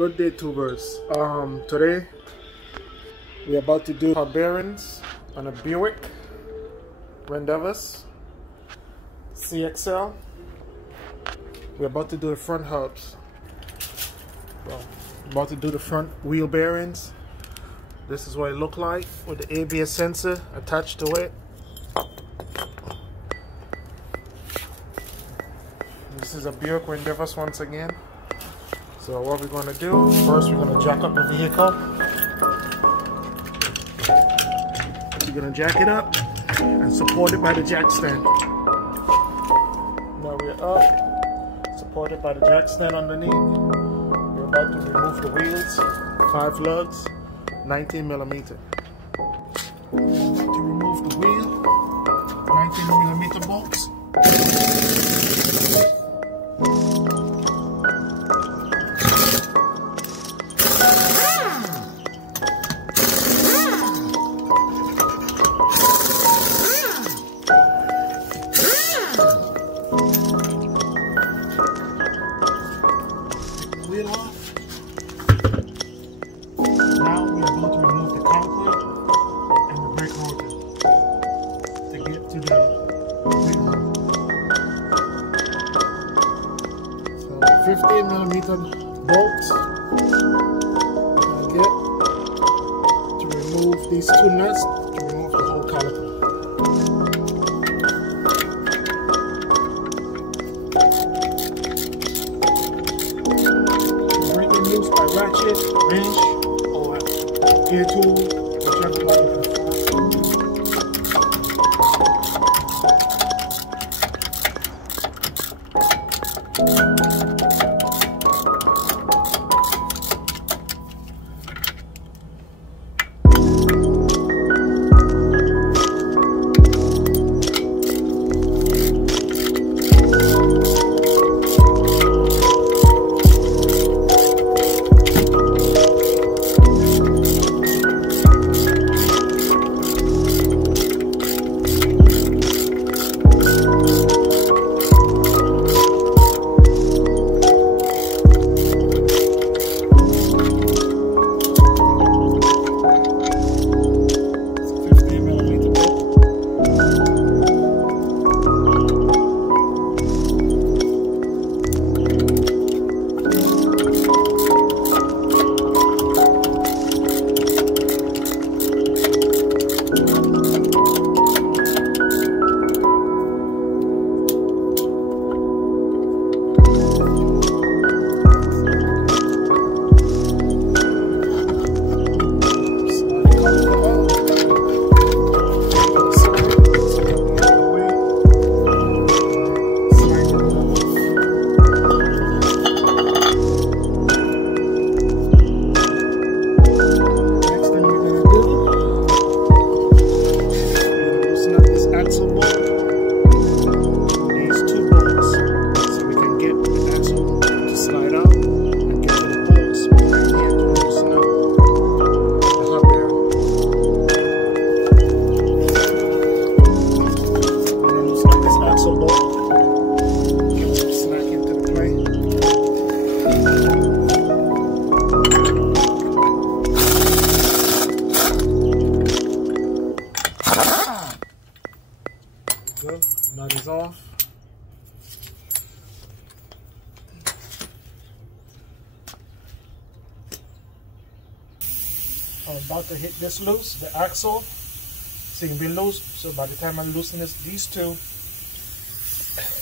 Good day, tubers. Today we're about to do our bearings on a Buick rendezvous CXL. We're about to do the front hubs. Well, about to do the front wheel bearings. This is what it looked like with the ABS sensor attached to it. This is a Buick rendezvous once again. So what we're going to do, first we're going to jack up the vehicle. We're going to jack it up and support it by the jack stand. Now we're up, supported by the jack stand underneath. We're about to remove the wheels, 5 lugs, 19mm. To remove the wheel, 19mm bolts. Wheel off. Now we're going to remove the counter and the brake rotor to get to the wheel. So 15mm bolts I get to remove these 2 nuts to remove the whole caliper. By ratchet, wrench, or gear tool, whichever one you prefer. Good. Nut is off. I'm about to hit this loose, the axle. So it can be loose. So by the time I loosen these two,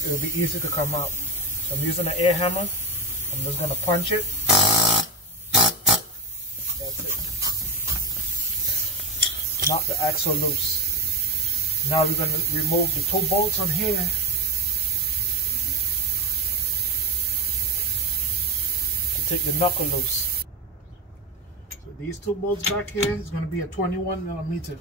it'll be easy to come out. So I'm using an air hammer. I'm just going to punch it. That's it. Knock the axle loose. Now we're going to remove the 2 bolts on here. To take the knuckle loose. So these 2 bolts back here is going to be a 21mm.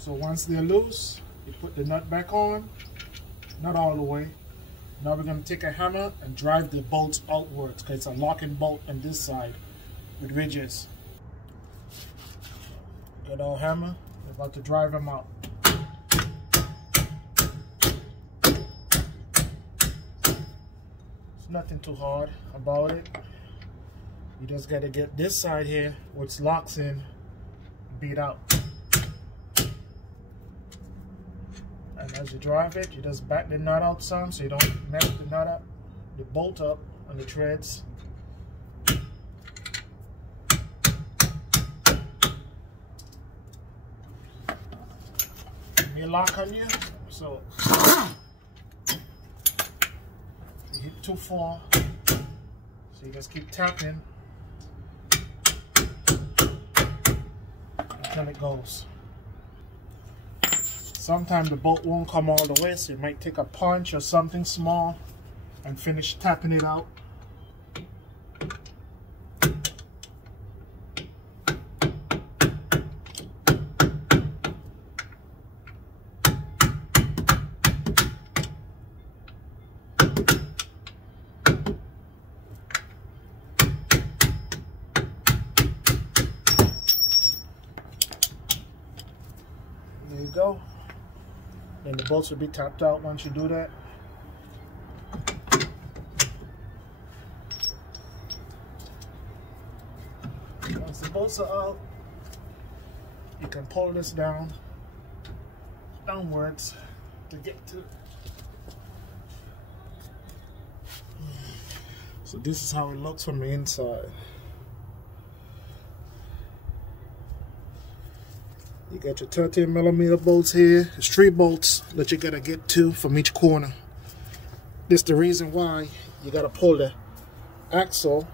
So once they're loose, you put the nut back on, not all the way, Now we're going to take a hammer and drive the bolts outwards because it's a locking bolt on this side with ridges. Good old hammer. We're about to drive them out. It's nothing too hard about it. You just got to get this side here, which locks in, beat out. And as you drive it, you just back the nut out some so you don't mess the nut up, the bolt up on the treads. Give me a lock on you, so you hit too far, so you just keep tapping until it goes. Sometimes the bolt won't come all the way, so you might take a punch or something small and finish tapping it out. There you go. Then the bolts will be tapped out once you do that. Once the bolts are out, you can pull this downwards to get to. So this is how it looks from the inside. You got your 13mm bolts here. There's 3 bolts that you gotta get to from each corner. This is the reason why you gotta pull the axle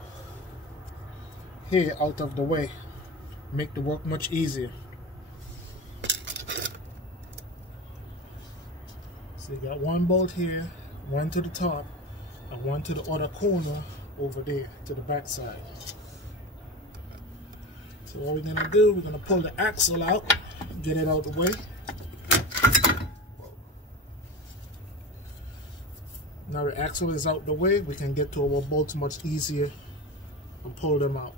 here out of the way. Make the work much easier. So you got 1 bolt here, 1 to the top, and 1 to the other corner over there to the back side. So what we're gonna do, we're gonna pull the axle out, get it out of the way. Now the axle is out the way, we can get to our bolts much easier and pull them out.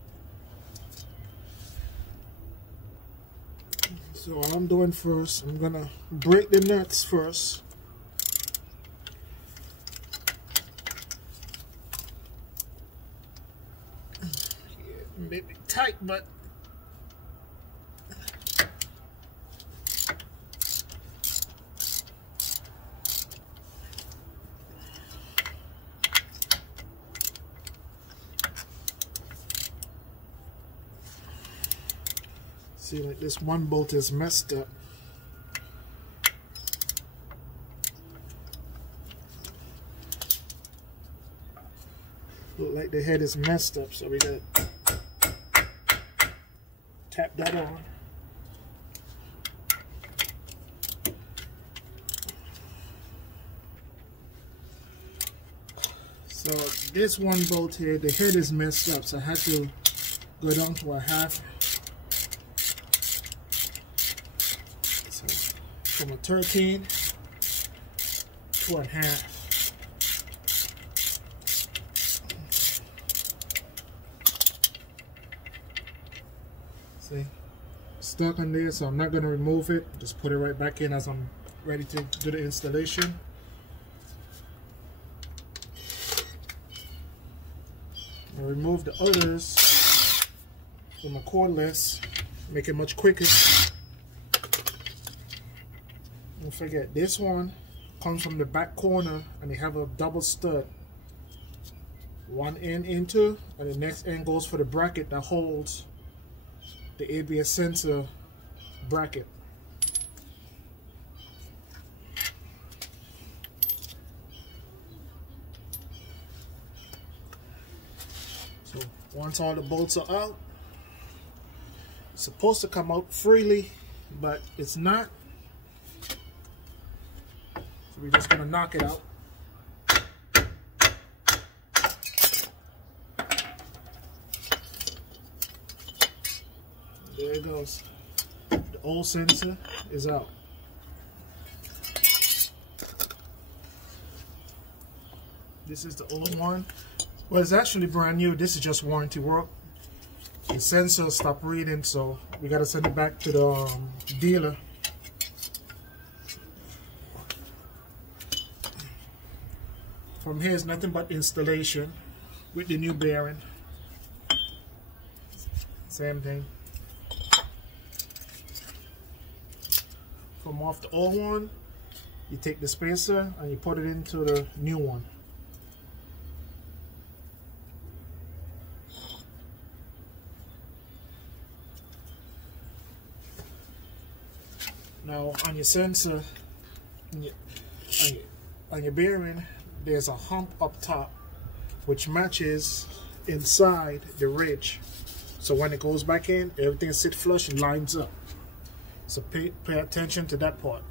So what I'm doing first, I'm gonna break the nuts first. Yeah, maybe tight, but see, like this 1 bolt is messed up. Look like the head is messed up, so we gotta tap that on. So this 1 bolt here, the head is messed up, so I had to go down to a half. From a 13 to a half. See, stuck on there, so I'm not going to remove it. Just put it right back in as I'm ready to do the installation. I'll remove the others from a cordless, make it much quicker. Don't forget, this one comes from the back corner and they have a double stud. One end into, and the next end goes for the bracket that holds the ABS sensor bracket. So once all the bolts are out, it's supposed to come out freely, but it's not. So we're just gonna knock it out. There it goes. The old sensor is out. This is the old one. Well, it's actually brand new. This is just warranty work. The sensor stopped reading, so we got to send it back to the dealer. From here is nothing but installation with the new bearing. Same thing. From off the old one, you take the spacer and you put it into the new one. Now on your sensor, on your bearing, there's a hump up top which matches inside the ridge. So when it goes back in, everything sits flush and lines up. So pay attention to that part.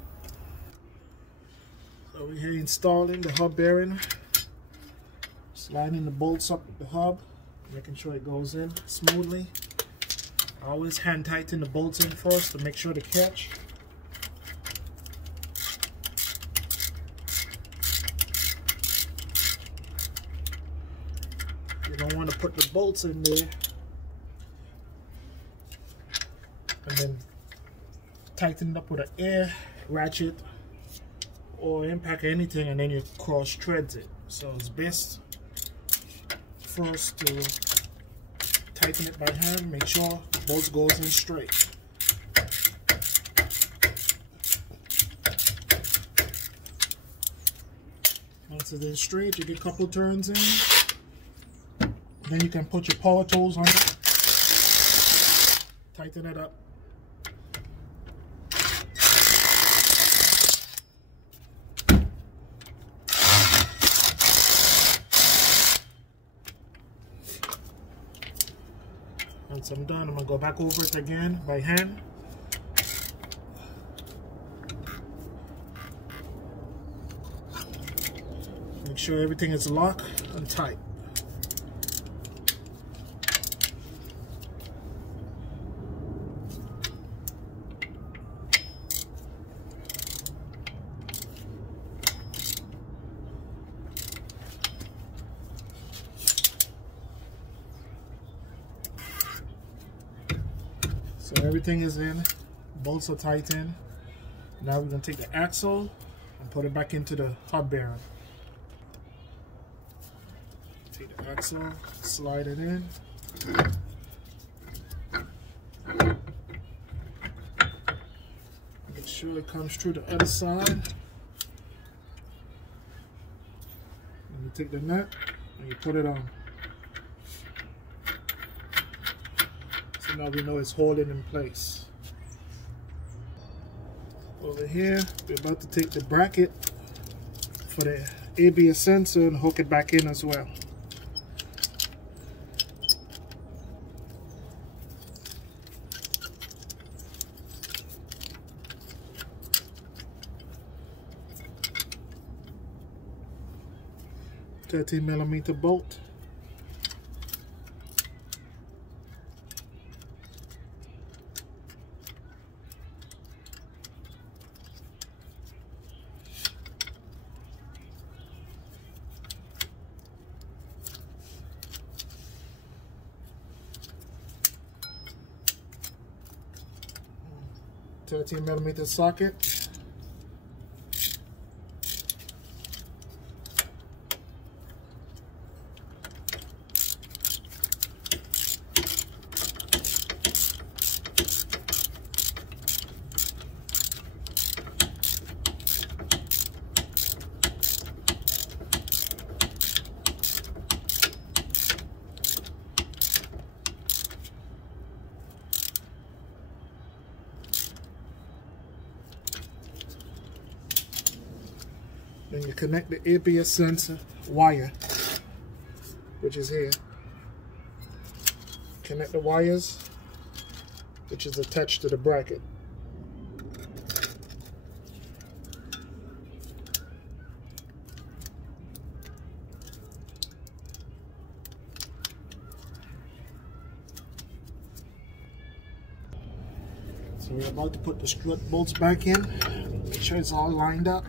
So we're here installing the hub bearing, sliding the bolts up with the hub, making sure it goes in smoothly. Always hand tighten the bolts in first to make sure they catch. You don't want to put the bolts in there and then tighten it up with an air ratchet or impact or anything, and then you cross threads it. So it's best first to tighten it by hand, make sure the bolts goes in straight. Once it's in straight, you get a couple turns in. Then you can put your power tools on it, tighten it up. Once I'm done, I'm going to go back over it again by hand. Make sure everything is locked and tight. So everything is in, bolts are tightened. Now we're going to take the axle and put it back into the hub bearing. Take the axle, slide it in. Make sure it comes through the other side. And you take the nut and you put it on. Now we know it's holding in place. Over here, we're about to take the bracket for the ABS sensor and hook it back in as well. A 13mm bolt. A 13mm socket. Then you connect the ABS sensor wire, which is here. Connect the wires, which is attached to the bracket. So we're about to put the strut bolts back in. Make sure it's all lined up.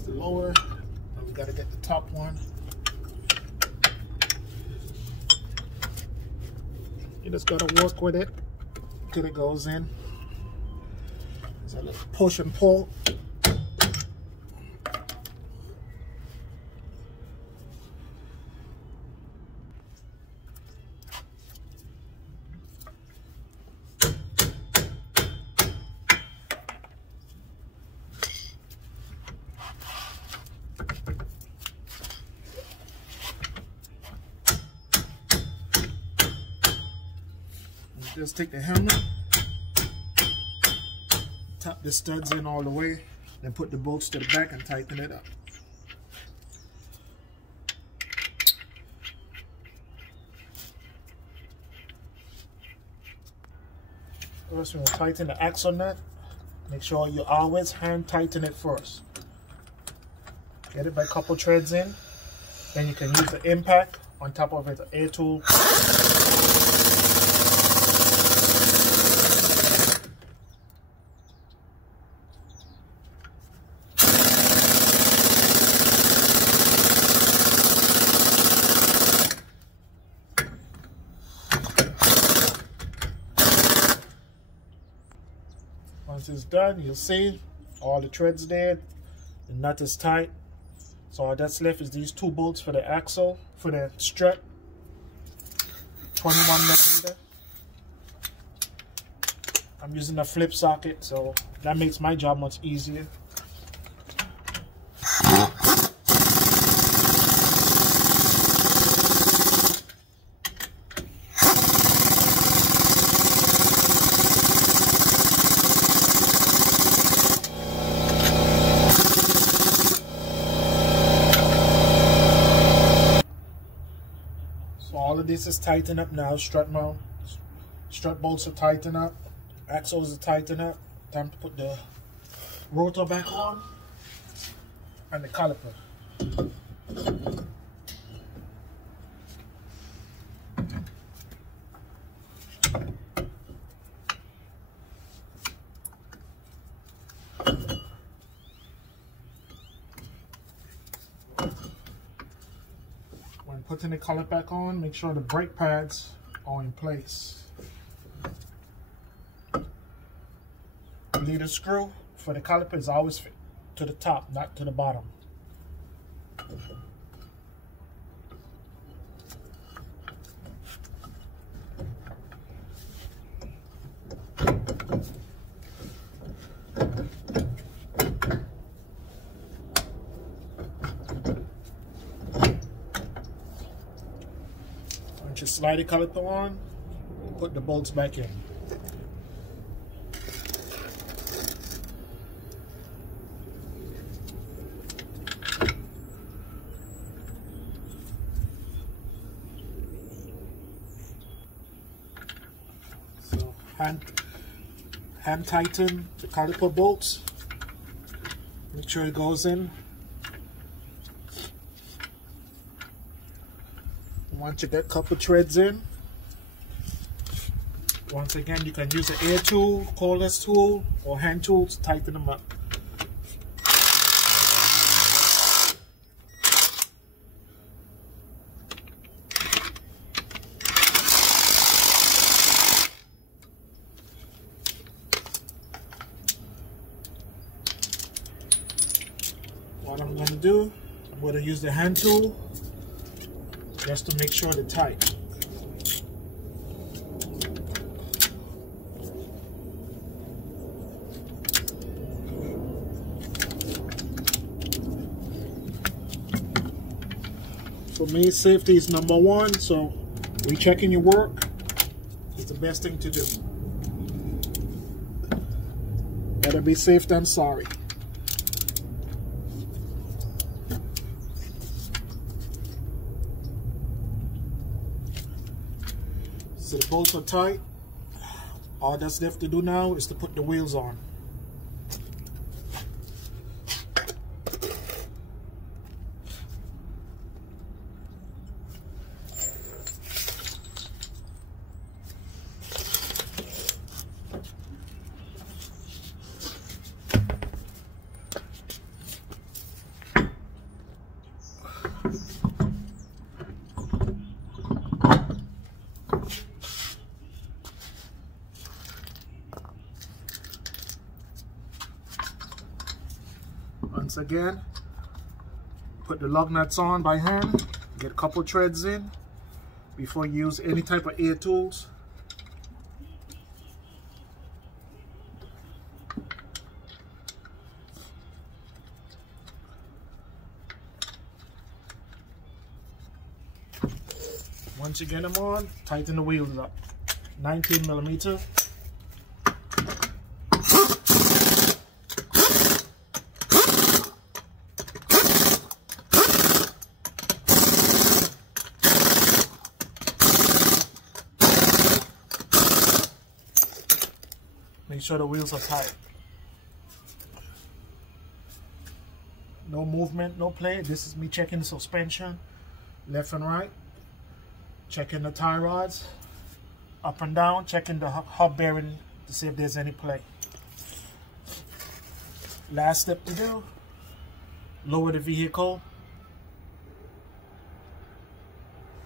That's the lower. Now we gotta get the top one. You just gotta work with it till it goes in. There's a little push and pull. Just take the hammer, tap the studs in all the way, then put the bolts to the back and tighten it up. First, we're going to tighten the axle nut. Make sure you always hand tighten it first. Get it by a couple threads in. Then you can use the impact on top of it, the air tool. Once it's done, you'll see all the threads there. The nut is tight. So all that's left is these two bolts for the axle, for the strut, 21mm. I'm using a flip socket, so that makes my job much easier. All of this is tightened up now. Strut bolts are tightened up. Axles are tightened up. Time to put the rotor back on and the caliper. When putting the caliper back on, make sure the brake pads are in place. The leader screw for the caliper is always fit to the top, not to the bottom. Once you slide the caliper on, put the bolts back in. So hand tighten the caliper bolts. Make sure it goes in. Once you get a couple threads in, once again you can use an air tool, cordless tool, or hand tool to tighten them up. What I'm going to do, I'm going to use the hand tool just to make sure they're tight. For me, safety is number one, so rechecking your work is the best thing to do. Better be safe than sorry. So the bolts are tight. All that's left to do now is to put the wheels on. Once again, put the lug nuts on by hand, get a couple threads in before you use any type of air tools. Once you get them on, tighten the wheels up. 19 millimeter. Make sure the wheels are tight. No movement, no play. This is me checking the suspension, left and right. Checking the tie rods, up and down, checking the hub bearing to see if there's any play. Last step to do, lower the vehicle,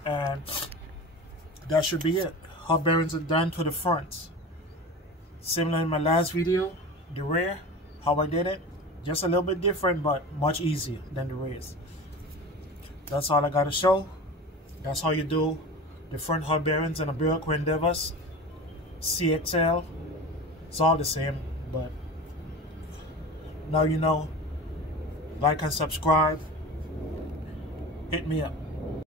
and that should be it. Hub bearings are done to the front. Similar in my last video, the rear, how I did it, just a little bit different, but much easier than the rears. That's all I got to show. That's how you do the front hub bearings and a buick, rendezvous, CXL. It's all the same, but now you know. Like and subscribe. Hit me up.